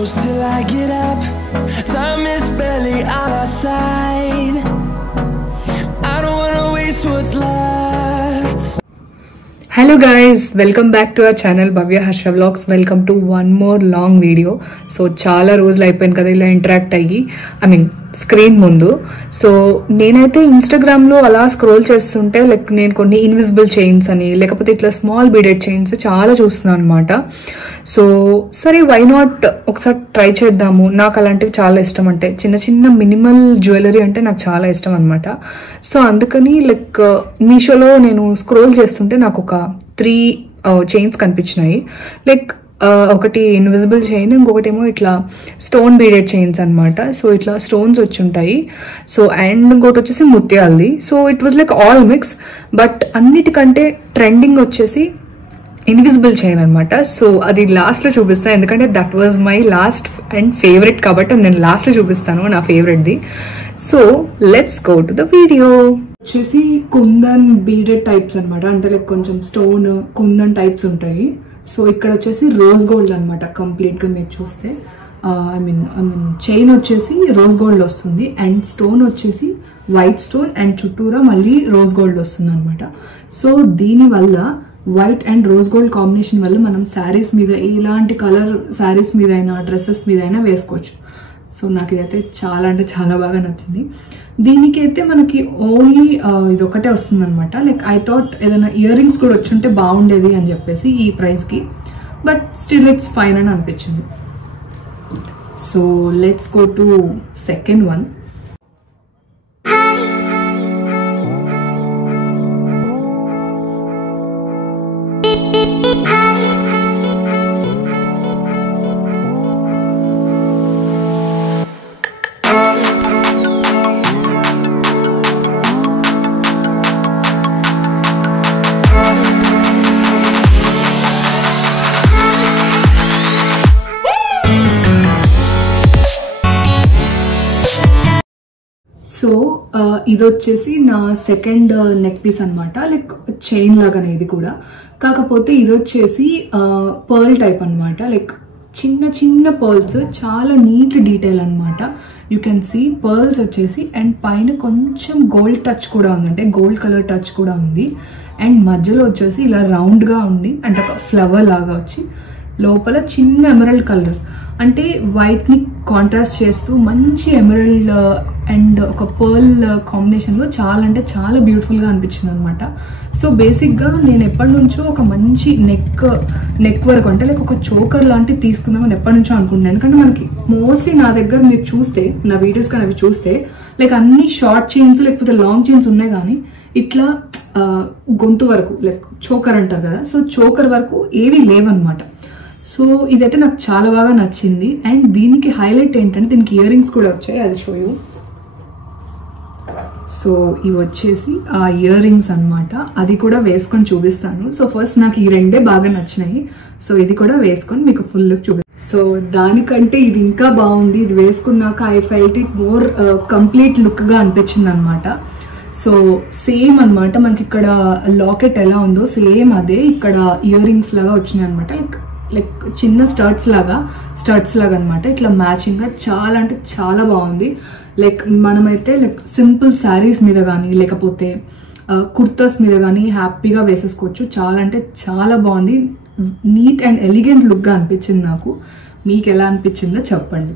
close till I get up. Time is barely on our side. I don't wanna waste what's left. Hello guys, welcome back to our channel Bhavya Harsha Vlogs. Welcome to one more long video. So చాలా రోజులు అయిపోయింది కదా ఇలా interact అయ్యి screen ముందు. So నేనైతే ఇన్స్టాగ్రామ్లో అలా స్క్రోల్ చేస్తుంటే నేను కొన్ని ఇన్విజిబుల్ చైన్స్ అని లేకపోతే ఇట్లా స్మాల్ బీడెడ్ చైన్స్ చాలా చూస్తున్నాను అనమాట. సో సరే వై నాట్ ఒకసారి ట్రై చేద్దాము. నాకు అలాంటివి చాలా ఇష్టం, అంటే చిన్న చిన్న మినిమల్ జ్యువెలరీ అంటే నాకు చాలా ఇష్టం అనమాట. సో అందుకని మీషోలో నేను స్క్రోల్ చేస్తుంటే నాకు ఒక 3 చైన్స్ కనిపించినాయి. ఒకటి ఇన్విజిబుల్ చైన్, ఇంకొకటేమో ఇట్లా స్టోన్ బీడెడ్ చైన్స్ అనమాట. సో ఇట్లా స్టోన్స్ వచ్చి ఉంటాయి. సో అండ్ ఇంకోటి వచ్చేసి ముత్యాలది. So it was all mix. But అన్నిటికంటే ట్రెండింగ్ వచ్చేసి ఇన్విజిబుల్ చైన్ అనమాట. సో అది లాస్ట్లో చూపిస్తాను, ఎందుకంటే that was my last and favourite కాబట్టి నేను లాస్ట్లో చూపిస్తాను నా ఫేవరెట్ది. So let's go to the video. వచ్చేసి కుందన్ బీడెడ్ టైప్స్ అనమాట, అంటే కొంచెం స్టోన్ కుందన్ టైప్స్ ఉంటాయి. సో ఇక్కడ వచ్చేసి రోజ్ గోల్డ్ అనమాట. కంప్లీట్గా మీరు చూస్తే చైన్ వచ్చేసి రోజ్ గోల్డ్ వస్తుంది అండ్ స్టోన్ వచ్చేసి వైట్ స్టోన్ అండ్ చుట్టూరా మళ్ళీ రోజ్ గోల్డ్ వస్తుంది అనమాట. సో దీనివల్ల white and rose gold combination వల్ల మనం శారీస్ మీద ఎలాంటి కలర్ శారీస్ మీద అయినా డ్రెస్సెస్ మీద అయినా వేసుకోవచ్చు. సో నాకు ఇదైతే చాలా అంటే చాలా బాగా నచ్చింది. దీనికైతే మనకి ఓన్లీ ఇది ఒకటే వస్తుంది అనమాట. ఐ థాట్ ఏదైనా ఇయర్ రింగ్స్ కూడా వచ్చుంటే బాగుండేది అని చెప్పేసి ఈ ప్రైస్కి, బట్ స్టిల్ ఇట్స్ ఫైన్ అని అనిపించింది. So let's go to second one. So ఇది వచ్చేసి నా సెకండ్ నెక్ పీస్ అనమాట. చైన్ లాగానే ఇది కూడా, కాకపోతే ఇది వచ్చేసి పర్ల్ టైప్ అనమాట. చిన్న చిన్న పర్ల్స్, చాలా నీట్ డీటెయిల్ అనమాట. యూ కెన్ సీ పర్ల్స్ వచ్చేసి అండ్ పైన కొంచెం గోల్డ్ టచ్ కూడా ఉంది, అంటే గోల్డ్ కలర్ టచ్ కూడా ఉంది. అండ్ మధ్యలో వచ్చేసి ఇలా రౌండ్గా ఉండి అంటే ఒక ఫ్లవర్ లాగా వచ్చి లోపల చిన్న ఎమరల్డ్ కలర్, అంటే వైట్ని కాంట్రాస్ట్ చేస్తూ మంచి ఎమరల్డ్ అండ్ ఒక పర్ల్ కాంబినేషన్లో చాలా అంటే చాలా బ్యూటిఫుల్గా అనిపించింది అనమాట. సో బేసిక్గా నేను ఎప్పటి నుంచో ఒక మంచి నెక్ వరకు అంటే ఒక చోకర్ లాంటివి తీసుకుందామని ఎప్పటి నుంచో అనుకుంటున్నాను. ఎందుకంటే మనకి మోస్ట్లీ నా దగ్గర మీరు చూస్తే నా వీడియోస్ కానీ అవి చూస్తే అన్ని షార్ట్ చైన్స్ లేకపోతే లాంగ్ చైన్స్ ఉన్నాయి, కానీ ఇట్లా గొంతు వరకు చోకర్ అంటారు కదా, సో చోకర్ వరకు ఏవి లేవన్నమాట. సో ఇదైతే నాకు చాలా బాగా నచ్చింది. అండ్ దీనికి హైలైట్ ఏంటంటే దీనికి ఇయర్ రింగ్స్ కూడా వచ్చాయి, అది షో యూ. సో ఇవి వచ్చేసి ఆ ఇయర్ రింగ్స్ అనమాట, అది కూడా వేసుకొని చూపిస్తాను. సో ఫస్ట్ నాకు ఈ రెండే బాగా నచ్చినాయి, సో ఇది కూడా వేసుకొని మీకు ఫుల్ లుక్ చూపిస్తాను. సో దానికంటే ఇది ఇంకా బాగుంది. ఇది వేసుకున్నాక I felt it more complete లుక్గా అనిపించింది అనమాట. సో సేమ్ అనమాట, మనకి ఇక్కడ లాకెట్ ఎలా ఉందో సేమ్ అదే ఇక్కడ ఇయర్ రింగ్స్ లాగా వచ్చినాయి అనమాట. చిన్న స్టర్ట్స్ లాగా అనమాట. ఇట్లా మ్యాచింగ్గా చాలా అంటే చాలా బాగుంది. మనమైతే సింపుల్ శారీస్ మీద కానీ లేకపోతే కుర్తాస్ మీద కానీ హ్యాపీగా వేసేసుకోవచ్చు. చాలా అంటే చాలా బాగుంది. నీట్ అండ్ ఎలిగెంట్ లుక్గా అనిపించింది నాకు. మీకు ఎలా అనిపించిందో చెప్పండి.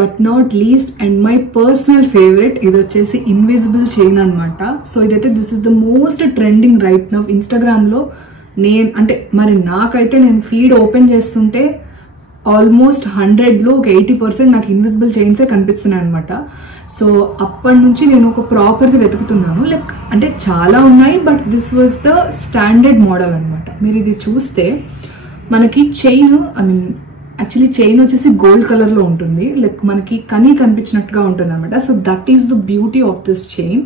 But not least and my personal favourite, ఇది వచ్చేసి ఇన్విజిబుల్ చైన్ అనమాట. సో ఇదైతే this is the most trending right now ఇన్స్టాగ్రామ్లో. మరి నాకైతే నేను ఫీడ్ ఓపెన్ చేస్తుంటే ఆల్మోస్ట్ 100లో ఒక 80% నాకు ఇన్విజిబుల్ చైన్సే కనిపిస్తున్నాయి అనమాట. సో అప్పటి నుంచి నేను ఒక ప్రాపర్ది వెతుకుతున్నాను. అంటే చాలా ఉన్నాయి, but this was the standard model అనమాట. మీరు ఇది చూస్తే మనకి చైన్, యాక్చువల్లీ చైన్ వచ్చేసి గోల్డ్ కలర్లో ఉంటుంది, మనకి కనిపించినట్టుగా ఉంటుంది అనమాట. So that is the beauty of this chain.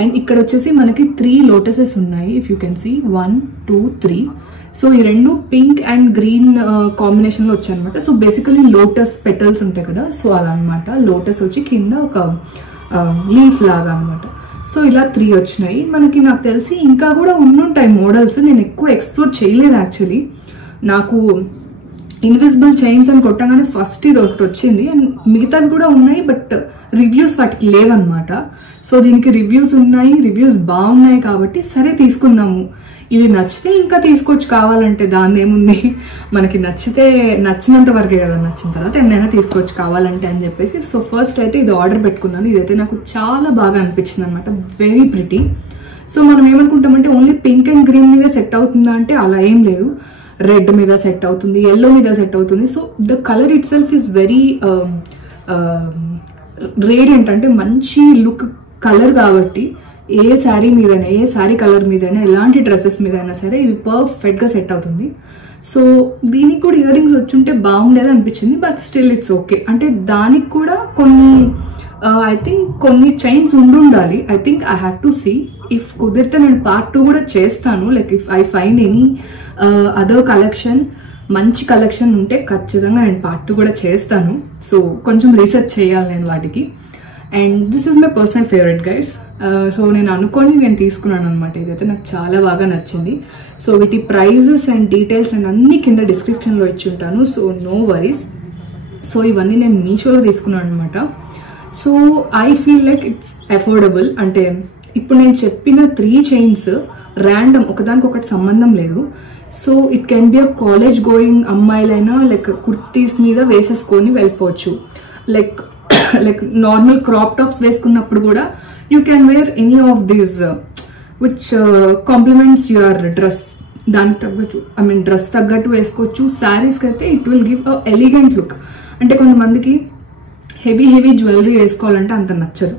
And ఇక్కడ వచ్చేసి మనకి 3 లోటసెస్ ఉన్నాయి, if you can see 1, 2, 3. So ఈ 2 పింక్ అండ్ గ్రీన్ కాంబినేషన్లో వచ్చాయన్నమాట. సో బేసికలీ లోటస్ పెటల్స్ ఉంటాయి కదా, సో అలా అనమాట. లోటస్ వచ్చి కింద ఒక లీఫ్ లాగా అనమాట. సో ఇలా 3 వచ్చినాయి మనకి. నాకు తెలిసి ఇంకా కూడా ఉండుంటాయి మోడల్స్, నేను ఎక్కువ ఎక్స్ప్లోర్ చేయలేదు యాక్చువల్లీ. నాకు ఇన్విజిబుల్ చైన్స్ అని కొట్టగానే ఫస్ట్ ఇది ఒకటి వచ్చింది, అండ్ మిగతావి కూడా ఉన్నాయి, బట్ రివ్యూస్ వాటికి లేవన్నమాట. సో దీనికి రివ్యూస్ ఉన్నాయి, రివ్యూస్ బాగున్నాయి కాబట్టి సరే తీసుకుందాము. ఇది నచ్చితే ఇంకా తీసుకోవచ్చు కావాలంటే, దాని ఏముంది, మనకి నచ్చినంత వరకే కదా, నచ్చిన తర్వాత ఎన్నైనా తీసుకోవచ్చు కావాలంటే అని చెప్పేసి. సో ఫస్ట్ అయితే ఇది ఆర్డర్ పెట్టుకున్నాను. ఇదైతే నాకు చాలా బాగా అనిపించింది అనమాట, వెరీ ప్రిటీ. సో మనం ఏమనుకుంటామంటే ఓన్లీ పింక్ అండ్ గ్రీన్ మీద సెట్ అవుతుందా అంటే అలా ఏం లేదు, రెడ్ మీద సెట్ అవుతుంది, ఎల్లో మీద సెట్ అవుతుంది. So the colour it self is very radiant, అంటే మంచి లుక్ కలర్ కాబట్టి ఏ శారీ మీదైనా, ఏ శారీ కలర్ మీదైనా, ఎలాంటి డ్రెస్సెస్ మీదైనా సరే ఇది పర్ఫెక్ట్గా సెట్ అవుతుంది. సో దీనికి కూడా ఇయర్ రింగ్స్ వచ్చుంటే బాగుండేది అనిపించింది, బట్ స్టిల్ ఇట్స్ ఓకే. అంటే దానికి కూడా కొన్ని ఐ థింక్ కొన్ని చైన్స్ ఉండాలి. I think I have to see, if కుదిరితే నేను పార్ట్ 2 కూడా చేస్తాను. If I find any other collection, మంచి కలెక్షన్ ఉంటే ఖచ్చితంగా నేను పార్ట్ 2 కూడా చేస్తాను. సో కొంచెం రీసెర్చ్ చేయాలి నేను వాటికి. And this is my personal favourite guys. So నేను తీసుకున్నాను అనమాట. ఇదైతే నాకు చాలా బాగా నచ్చింది. సో వీటి ప్రైజెస్ అండ్ డీటెయిల్స్ అండ్ అన్ని కింద డిస్క్రిప్షన్లో ఇచ్చి ఉంటాను, సో నో వరీస్. సో ఇవన్నీ నేను మీషోలో తీసుకున్నాను అనమాట. So I feel like it's affordable. అంటే ఇప్పుడు నేను చెప్పిన 3 చైన్స్ ర్యాండమ్, ఒకదానికొకటి సంబంధం లేదు. So it can be a college going అమ్మాయిలైనా కుర్తీస్ మీద వేసేసుకొని వెళ్ళిపోవచ్చు. లైక్ నార్మల్ క్రాప్ టాప్స్ వేసుకున్నప్పుడు కూడా you can wear any of these which compliments your dress. దానికి తగ్గట్టు డ్రెస్ తగ్గట్టు వేసుకోవచ్చు. శారీస్కి అయితే it will give a elegant look. అంటే కొంతమందికి హెవీ జ్యువెలరీ వేసుకోవాలంటే అంత నచ్చదు.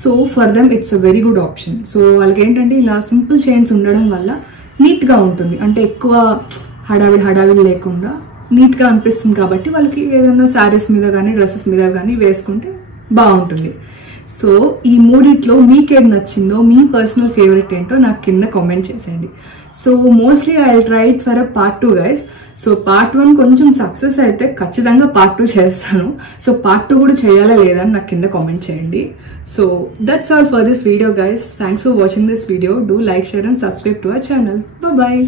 So for them it's a very good option. So వాళ్ళకి ఏంటంటే ఇలా సింపుల్ చైన్స్ ఉండడం వల్ల నీట్గా ఉంటుంది, అంటే ఎక్కువ హడావిడి లేకుండా నీట్గా అనిపిస్తుంది కాబట్టి వాళ్ళకి ఏదైనా శారీస్ మీద కానీ డ్రెస్సెస్ మీద కానీ వేసుకుంటే బాగుంటుంది. సో ఈ మూడిట్లో మీకేది నచ్చిందో, మీ పర్సనల్ ఫేవరెట్ ఏంటో నాకు కింద కామెంట్ చేసేయండి. So mostly I will try it for a part 2 guys. So part 1 కొంచెం సక్సెస్ అయితే ఖచ్చితంగా పార్ట్ 2 చేస్తాను. సో పార్ట్ 2 కూడా చేయాలా లేదా అని నాకు కింద కామెంట్ చేయండి. So that's all for this video guys. Thanks for watching this video. Do like, share and subscribe to our channel. Bye.